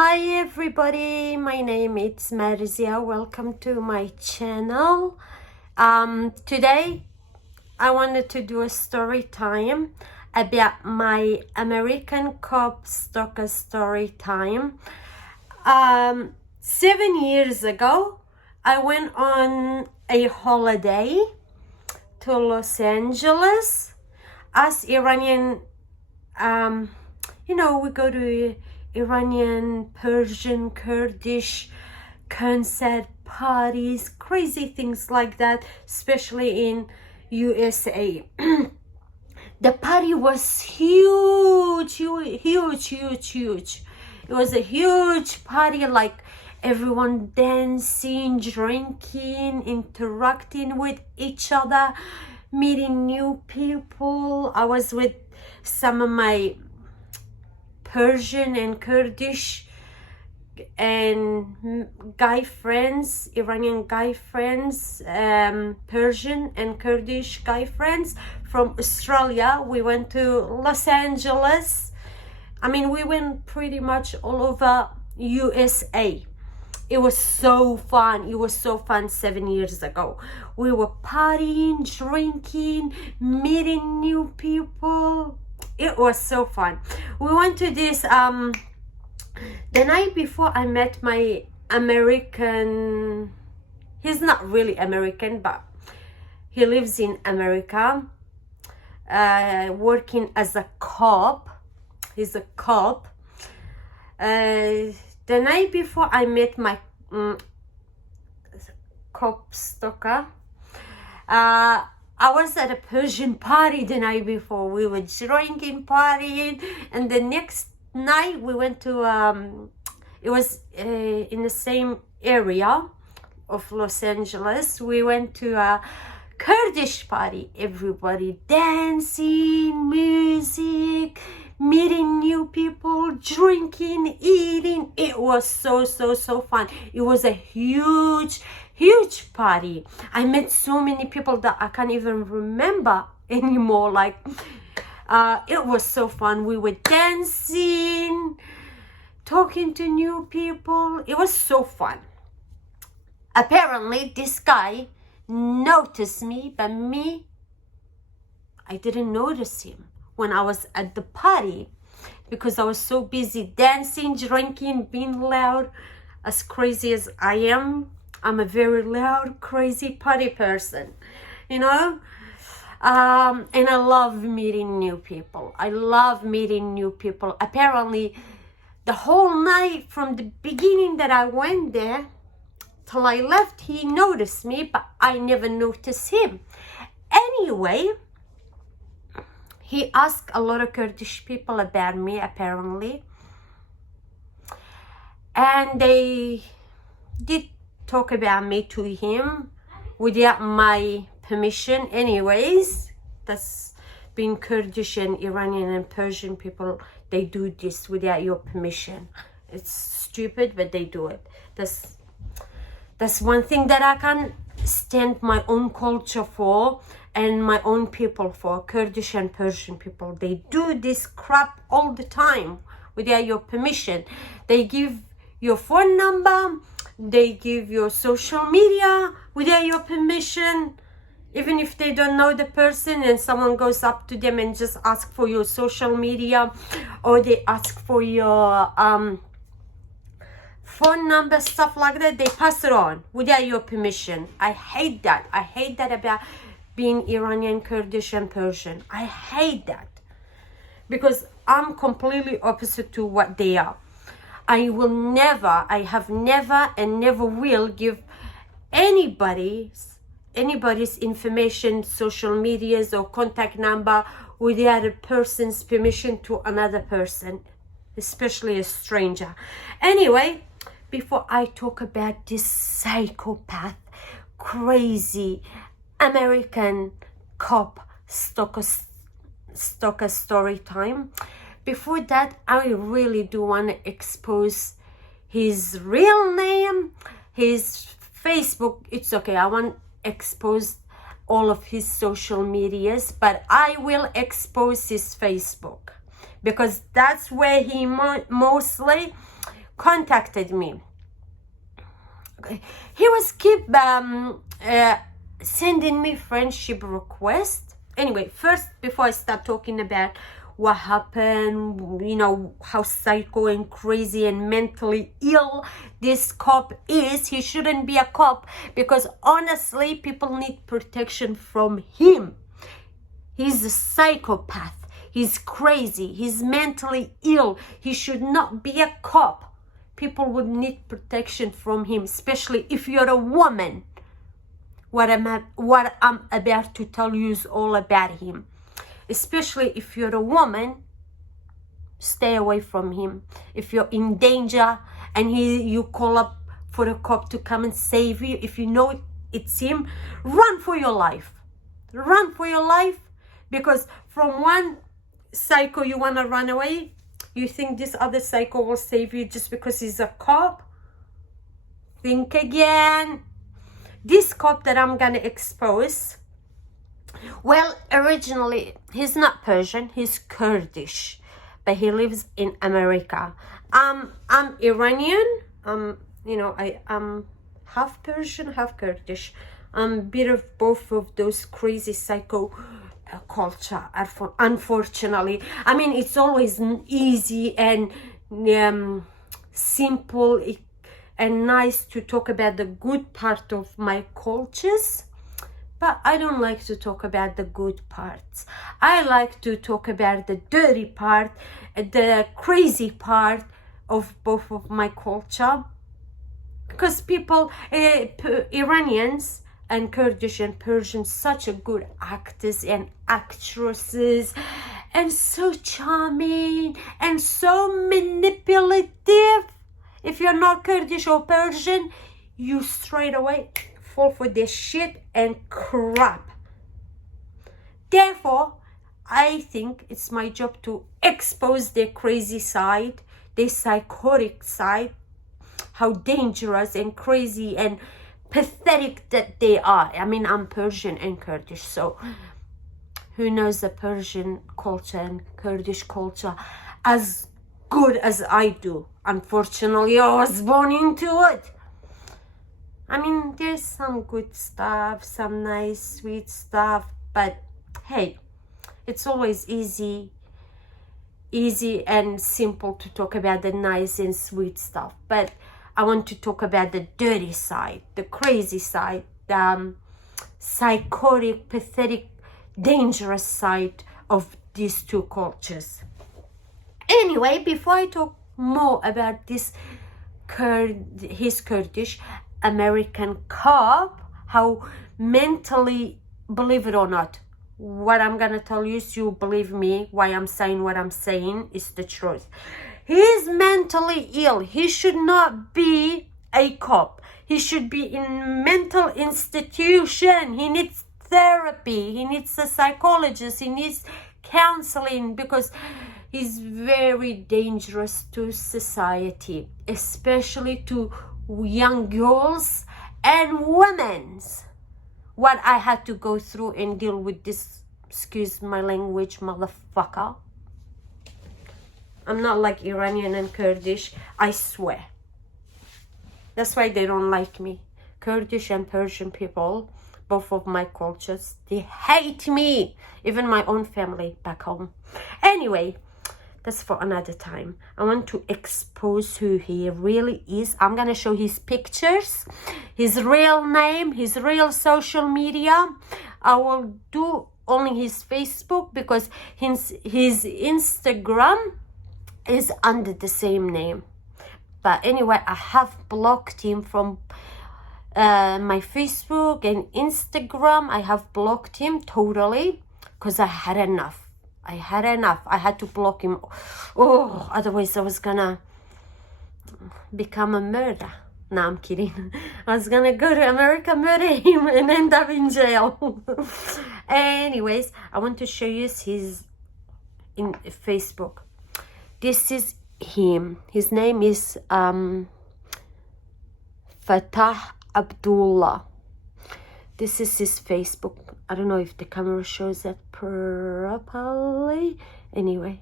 Hi everybody, my name is Marzia. Welcome to my channel. Today I wanted to do a story time about my American cop stalker story time. 7 years ago I went on a holiday to Los Angeles as Iranian. We go to Iranian, Persian, Kurdish concert parties, crazy things like that, especially in USA. The party was huge. It was a huge party, like everyone dancing, drinking, interacting with each other, meeting new people. I was with some of my Persian and Kurdish and guy friends, Iranian guy friends, Persian and Kurdish guy friends from Australia. We went to Los Angeles. We went pretty much all over USA. It was so fun. It was so fun 7 years ago. We were partying, drinking, meeting new people. It was so fun. We went to this the night before I met my American, he's not really American, but he lives in America, working as a cop. He's a cop. The night before I met my cop stalker, I was at a Persian party the night before. We were drinking, partying, and the next night we went to, it was in the same area of Los Angeles. We went to a Kurdish party. Everybody dancing, music, meeting new people, drinking, eating. It was so fun. It was a huge party. I met so many people that I can't even remember anymore. It was so fun. We were dancing, talking to new people. It was so fun. Apparently this guy noticed me, but I didn't notice him when I was at the party because I was so busy dancing, drinking, being loud. As crazy as I am, I'm a very loud, crazy party person, and I love meeting new people. Apparently, the whole night from the beginning that I went there till I left, he noticed me, but I never noticed him. Anyway, he asked a lot of Kurdish people about me, apparently, and they did talk about me to him without my permission. Anyways, that's being Kurdish and Iranian and Persian people, they do this without your permission. It's stupid, but they do it. That's one thing that I can't stand my own culture for and my own people for. Kurdish and Persian people, they do this crap all the time without your permission. They give your phone number, they give your social media without your permission, even if they don't know the person, and someone goes up to them and just ask for your social media, or they ask for your phone number, stuff like that. They pass it on without your permission. I hate that. I hate that about being Iranian, Kurdish and Persian. I hate that because I'm completely opposite to what they are. I have never and never will give anybody's information, social medias or contact number without a person's permission to another person, especially a stranger. Anyway, before I talk about this psychopath, crazy American cop stalker story time, before that, I really do want to expose his real name, his Facebook. It's okay. I won't expose all of his social medias, but I will expose his Facebook because that's where he mostly contacted me. He was keep sending me friendship requests. Anyway, first, before I start talking about what happened, you know, how psycho and crazy and mentally ill this cop is, he shouldn't be a cop, because honestly, people need protection from him. He's a psychopath. He's crazy. He's mentally ill. He should not be a cop. People would need protection from him, especially if you're a woman. What I'm about to tell you is all about him. Especially if you're a woman, stay away from him. If you're in danger and you call up for a cop to come and save you, if you know it's him, run for your life. Run for your life, because from one psycho you want to run away, you think this other psycho will save you just because he's a cop? Think again. This cop that I'm gonna expose, well, originally he's not Persian, he's Kurdish, but he lives in America. I'm Iranian. I'm half Persian, half Kurdish. I'm a bit of both of those crazy psycho culture, unfortunately. I mean, it's always easy and simple and nice to talk about the good part of my cultures, but I don't like to talk about the good parts. I like to talk about the dirty part, the crazy part of both of my culture, because people, Iranians and Kurdish and Persian, such a good actors and actresses, and so charming and so manipulative. If you're not Kurdish or Persian, you straight away fall for this shit and crap. Therefore, I think it's my job to expose their crazy side, their psychotic side, how dangerous and crazy and pathetic that they are. I mean, I'm Persian and Kurdish, so who knows the Persian culture and Kurdish culture as good as I do. Unfortunately, I was born into it. I mean, there's some good stuff, some nice, sweet stuff, but hey, it's always easy and simple to talk about the nice and sweet stuff, but I want to talk about the dirty side, the crazy side, the psychotic, pathetic, dangerous side of these two cultures. Anyway, before I talk more about this his Kurdish American cop, how mentally, believe it or not, what I'm gonna tell you, is you believe me, why I'm saying what I'm saying is the truth. He's mentally ill. He should not be a cop. He should be in mental institution. He needs therapy. He needs a psychologist. He needs counseling, because he's very dangerous to society, especially to young girls and women. What I had to go through and deal with this, excuse my language, motherfucker. I'm not like Iranian and Kurdish, I swear. That's why they don't like me. Kurdish and Persian people, both of my cultures, they hate me. Even my own family back home. Anyway, that's for another time. I want to expose who he really is. I'm gonna show his pictures, his real name, his real social media. I will do only his Facebook, because his Instagram is under the same name. But anyway, I have blocked him from my Facebook and Instagram. I have blocked him totally, because I had enough. I had to block him. Oh, otherwise I was gonna become a murderer. No, I'm kidding. I was gonna go to America, murder him, and end up in jail. Anyways, I want to show you his in Facebook. This is him. His name is Fatah Abdullah. This is his Facebook. I don't know if the camera shows that properly. Anyway,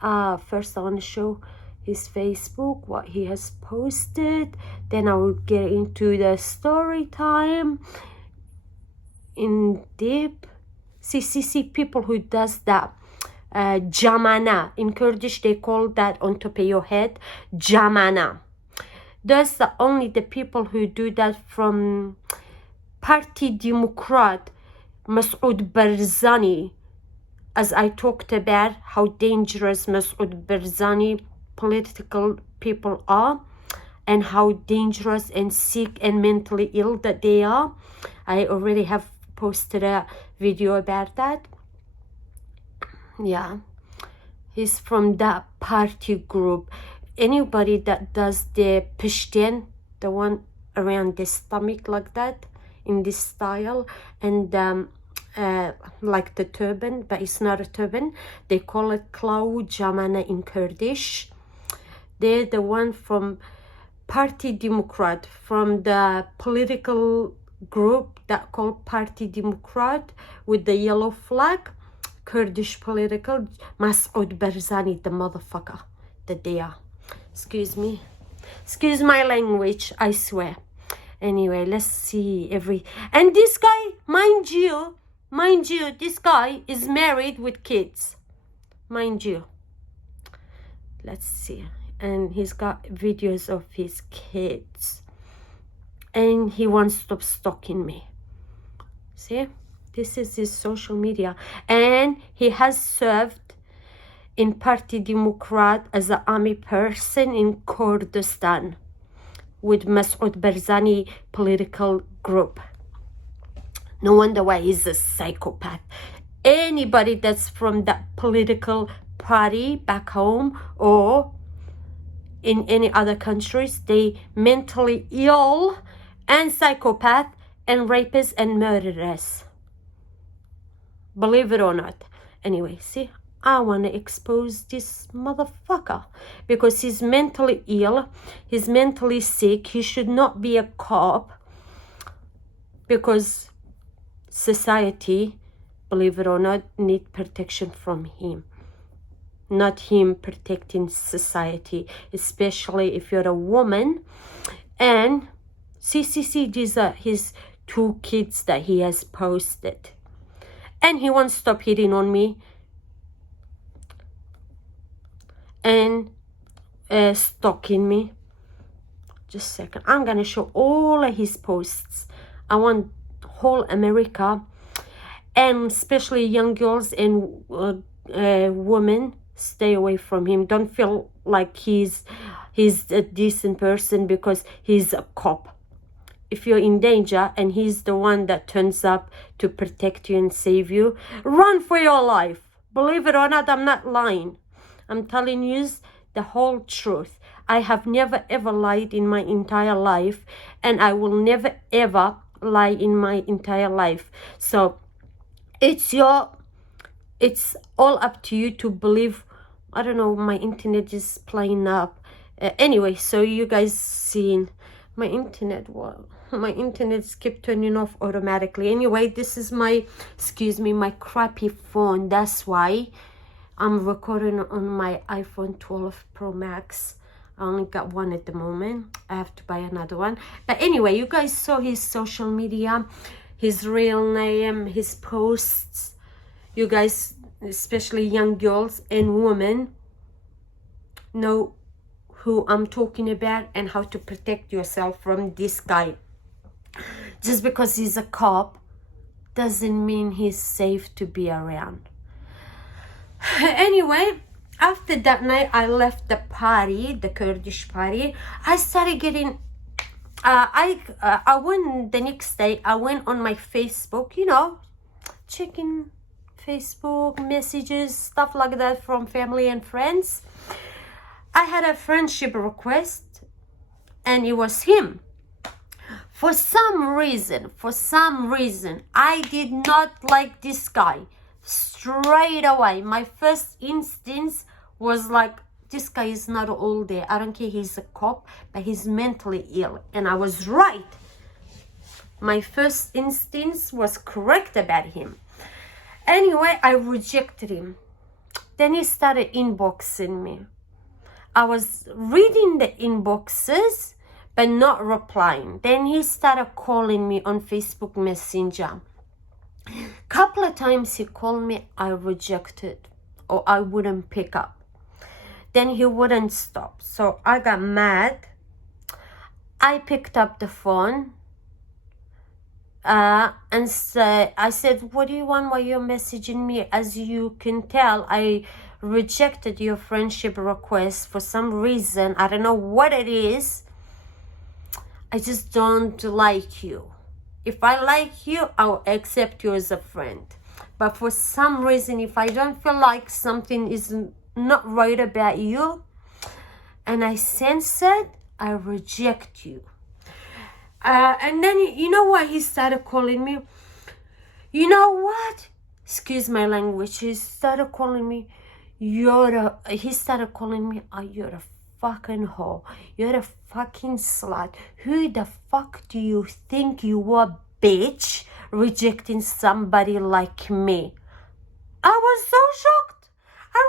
first I want to show his Facebook, what he has posted. Then I will get into the story time in deep. See people who does that. Jamana. In Kurdish, they call that on top of your head. Jamana. Those are only the people who do that from Parti Democrat, Masoud Barzani. As I talked about how dangerous Masoud Barzani political people are and how dangerous and sick and mentally ill that they are. I already have posted a video about that. Yeah, he's from that party group. Anybody that does the pishtin, the one around the stomach like that, in this style, and like the turban, but it's not a turban. They call it Klaw Jamana in Kurdish. They're the one from Parti Democrat, from the political group that called Parti Democrat with the yellow flag. Kurdish political. Masoud Barzani, the motherfucker that they are. Excuse me. Excuse my language, I swear. Anyway, let's see and this guy, mind you, this guy is married with kids. Mind you. Let's see. And he's got videos of his kids. And he won't stop stalking me. See? This is his social media. And he has served in Parti Democrat as an army person in Kurdistan with Masoud Barzani political group. No wonder why he's a psychopath. Anybody that's from that political party back home or in any other countries, they mentally ill and psychopath and rapists and murderers. Believe it or not. Anyway, see, I want to expose this motherfucker because he's mentally ill, he's mentally sick, he should not be a cop because society, believe it or not, need protection from him. Not him protecting society, especially if you're a woman. And see, these are his 2 kids that he has posted. And he won't stop hitting on me and stalking me. Just a second. I'm going to show all of his posts. I want whole America, and especially young girls and women, stay away from him. Don't feel like he's a decent person because he's a cop. If you're in danger and he's the one that turns up to protect you and save you, run for your life. Believe it or not, I'm not lying. I'm telling you the whole truth. I have never ever lied in my entire life, and I will never ever lie in my entire life. So it's all up to you to believe. I don't know, my internet is playing up. Anyway, so you guys seen my internet. Well, my internet kept turning off automatically. Anyway, this is my crappy phone. That's why I'm recording on my iPhone 12 Pro Max. I only got one at the moment. I have to buy another one. But anyway, you guys saw his social media, his real name, his posts. You guys, especially young girls and women, know who I'm talking about and how to protect yourself from this guy. Just because he's a cop doesn't mean he's safe to be around. Anyway, after that night, I left the party, the Kurdish party. I started getting, I went the next day, I went on my Facebook, checking Facebook messages, stuff like that from family and friends. I had a friendship request and it was him. For some reason, I did not like this guy. Straight away, my first instinct was like, this guy is not all there. I don't care, he's a cop, but he's mentally ill. And I was right. My first instinct was correct about him. Anyway, I rejected him. Then he started inboxing me. I was reading the inboxes but not replying. Then he started calling me on Facebook Messenger. Couple of times he called me, I rejected or I wouldn't pick up. Then he wouldn't stop. So I got mad. I picked up the phone and I said, what do you want? Why you're messaging me? As you can tell, I rejected your friendship request for some reason. I don't know what it is. I just don't like you. If I like you, I'll accept you as a friend. But for some reason, if I don't feel like something is not right about you, and I sense it, I reject you. And then, you know what? He started calling me. You know what? Excuse my language. He started calling me. He started calling me, oh, you're a fucking hoe. You're a fucking slut. Who the fuck do you think you are, bitch, rejecting somebody like me? I was so shocked. I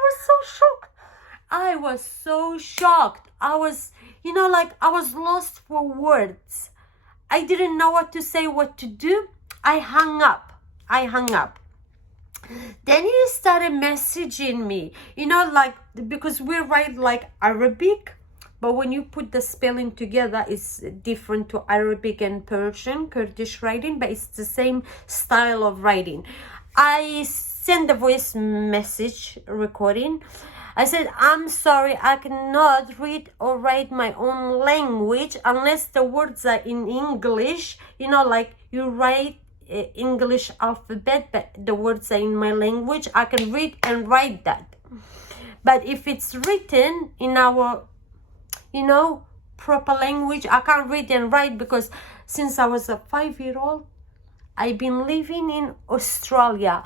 was I was lost for words. I didn't know what to say, what to do. I hung up. Then he started messaging me, because we write like Arabic, but when you put the spelling together, it's different to Arabic and Persian, Kurdish writing, but it's the same style of writing. I sent the voice message recording. I said, I'm sorry, I cannot read or write my own language unless the words are in English, like you write English alphabet, but the words are in my language. I can read and write that. But if it's written in our, proper language, I can't read and write, because since I was a 5-year-old, I've been living in Australia.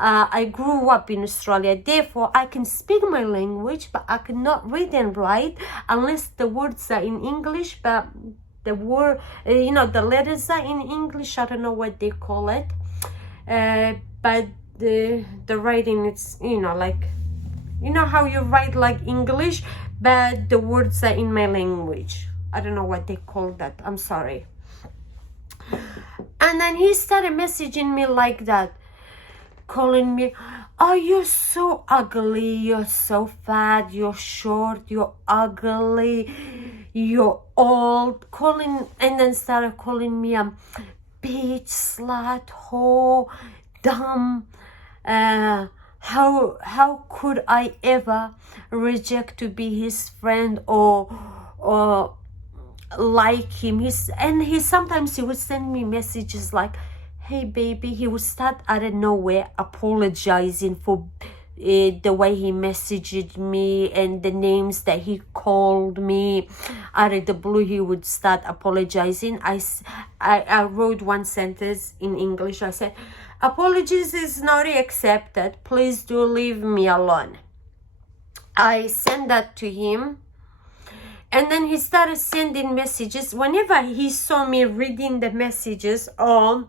I grew up in Australia. Therefore, I can speak my language, but I cannot read and write unless the words are in English, but the word, the letters are in English. I don't know what they call it, but the writing, it's how you write like English, but the words are in my language. I don't know what they call that. I'm sorry. And then he started messaging me like that, calling me, oh, you're so ugly, you're so fat, you're short, you're ugly, you're old, and then started calling me a bitch, slut, whore, dumb. How could I ever reject to be his friend or like him? Sometimes he would send me messages like, hey baby. He would start out of nowhere apologizing for the way he messaged me and the names that he called me. Out of the blue, he would start apologizing. I wrote one sentence in English. I said, apologies is not accepted. Please do leave me alone. I sent that to him. And then he started sending messages. Whenever he saw me reading the messages, or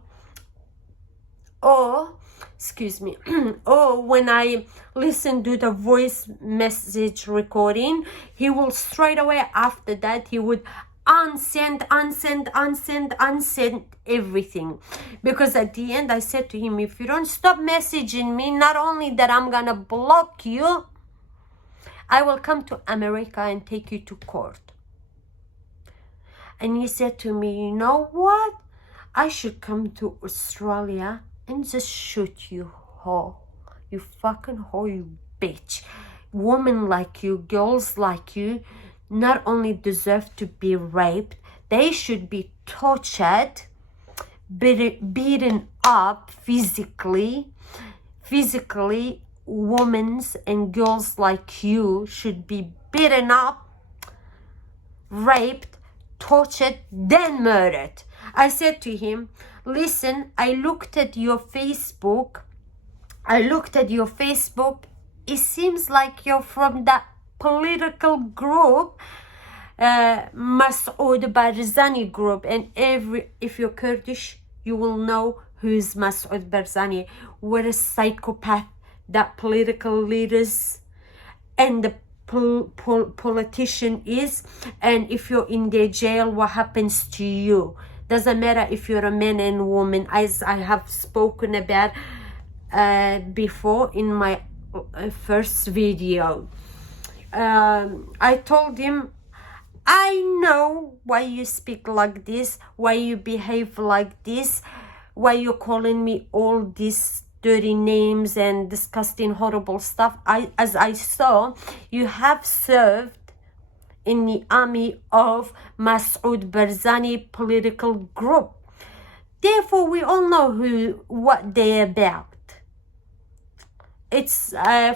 when I listen to the voice message recording, he will straight away after that, he would unsend everything. Because at the end, I said to him, if you don't stop messaging me, not only that I'm gonna block you, I will come to America and take you to court. And he said to me, you know what? I should come to Australia and just shoot you, hoe. You fucking hoe, you bitch. Women like you, girls like you, not only deserve to be raped, they should be tortured, beaten up physically. Women and girls like you should be beaten up, raped, tortured, then murdered. I said to him, listen, I looked at your Facebook. It seems like you're from that political group, Masoud Barzani group. And if you're Kurdish, you will know who's Masoud Barzani. What a psychopath that political leaders and the politician is, and if you're in the jail, what happens to you. Doesn't matter if you're a man and woman, as I have spoken about before in my first video. I told him, I know why you speak like this, why you behave like this, why you're calling me all these dirty names and disgusting horrible stuff. As I saw, you have served in the army of Masoud Barzani political group. Therefore, we all know what they're about. It's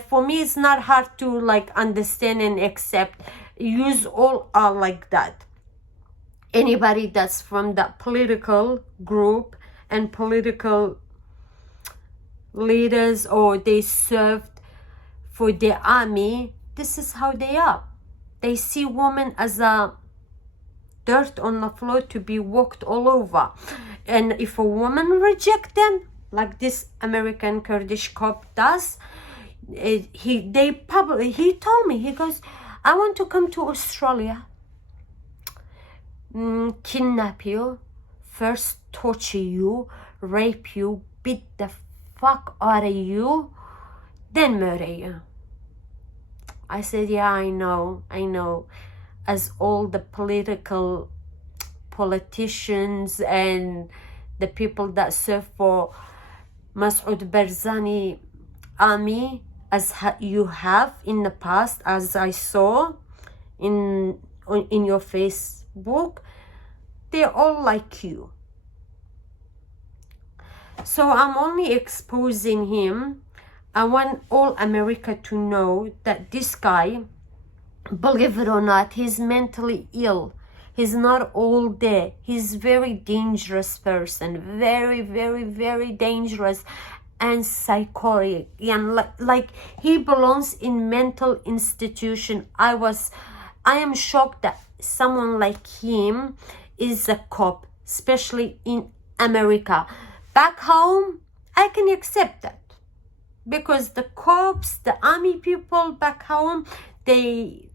for me, it's not hard to like understand and accept. Use all are like that. Anybody that's from that political group and political leaders, or they served for the army, this is how they are. They see women as a dirt on the floor to be walked all over. And if a woman reject them, like this American Kurdish cop does, he told me, he goes, I want to come to Australia, kidnap you, first torture you, rape you, beat the fuck out of you, then murder you. I said, yeah, I know. As all the politicians and the people that serve for Masoud Barzani army, as you have in the past, as I saw in your Facebook, they're all like you. So I'm only exposing him. I want all America to know that this guy, believe it or not, he's mentally ill. He's not all there. He's very dangerous person. Very, very, very dangerous and psychotic. And like he belongs in mental institution. I am shocked that someone like him is a cop, especially in America. Back home, I can accept that. Because the cops, the army people back home, they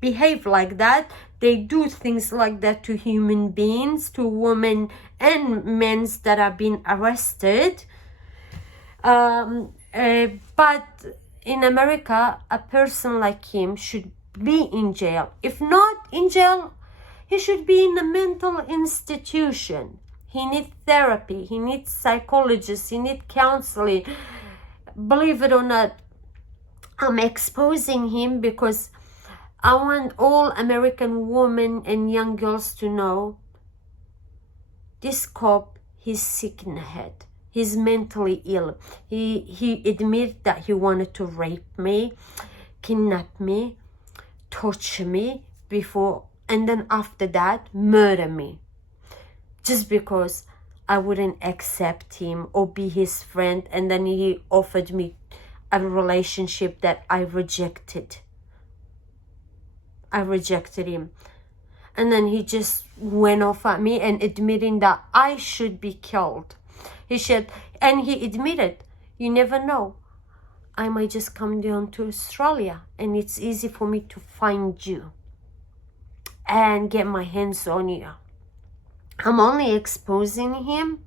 behave like that. They do things like that to human beings, to women and men that are being arrested. But in America, a person like him should be in jail. If not in jail, he should be in a mental institution. He needs therapy. He needs psychologists. He needs counseling. Believe it or not, I'm exposing him because I want all American women and young girls to know this cop, he's sick in the head. He's mentally ill. He admitted that he wanted to rape me, kidnap me, torture me before, and then after that, murder me. Just because I wouldn't accept him or be his friend, and then he offered me a relationship that I rejected. I rejected him. And then he just went off at me and admitting that I should be killed. He said, and he admitted, you never know. I might just come down to Australia and it's easy for me to find you and get my hands on you. I'm only exposing him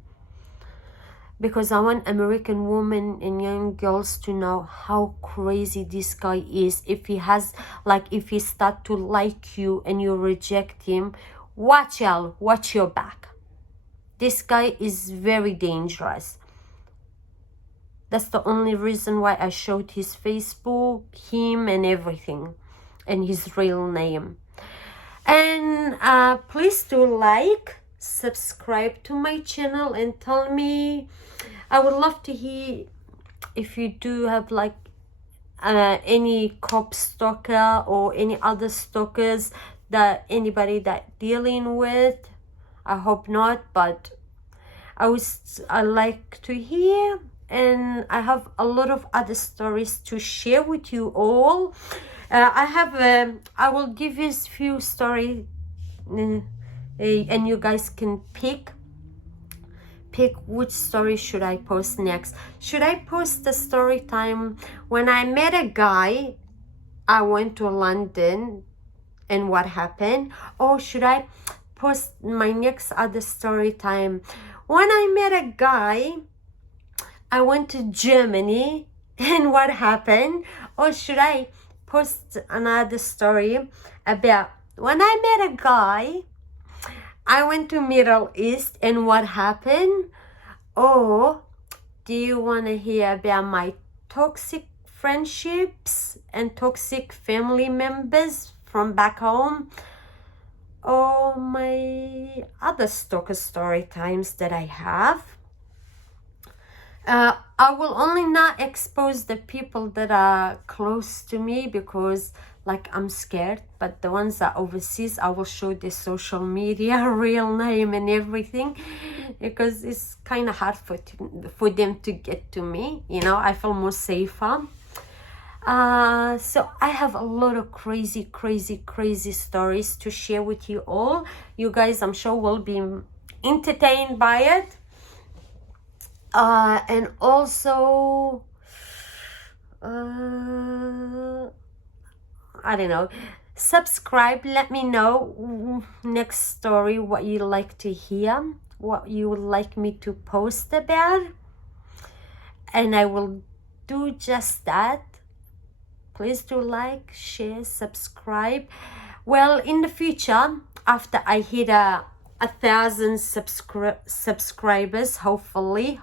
because I want American women and young girls to know how crazy this guy is. If he has, like, if he start to like you and you reject him, watch out, watch your back. This guy is very dangerous. That's the only reason why I showed his Facebook, him and everything, and his real name. And please do like, subscribe to my channel, and tell me, I would love to hear if you do have like any cop stalker or any other stalkers that anybody that dealing with. I hope not, but I like to hear, and I have a lot of other stories to share with you all. I will give you a few stories, and you guys can pick which story should I post next. Should I post the story time when I met a guy I went to London and what happened. Or should I post my next other story time? When I met a guy, I went to Germany and what happened? Or should I post another story about when I met a guy, I went to Middle East and what happened? Or do you want to hear about my toxic friendships and toxic family members from back home? Or my other stalker story times that I have? I will only not expose the people that are close to me because like I'm scared, but the ones that overseas, I will show their social media, real name and everything, because it's kind of hard for them to get to me, you know. I feel more safer. So I have a lot of crazy stories to share with you all. You guys, I'm sure, will be entertained by it. And also, I don't know, subscribe, let me know next story what you like to hear, what you would like me to post about, and I will do just that. Please do like, share, subscribe. Well, in the future, after I hit 1,000 subscribers, hopefully,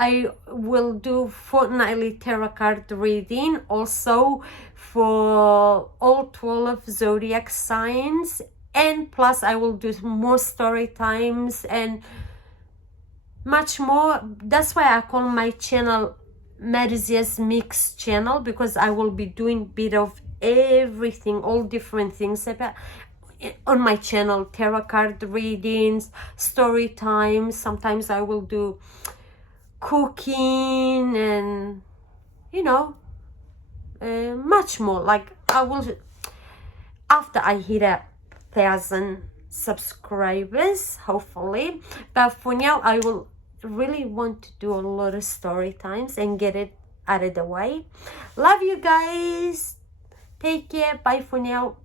I will do fortnightly tarot card reading also for all 12 zodiac signs, and plus I will do more story times and much more. That's why I call my channel Marizia's Mix channel, because I will be doing bit of everything, all different things about on my channel. Tarot card readings, story times, sometimes I will do cooking, and you know, much more. Like I will, after I hit 1,000 subscribers, hopefully. But for now, I will really want to do a lot of story times and get it out of the way. Love you guys. Take care. Bye for now.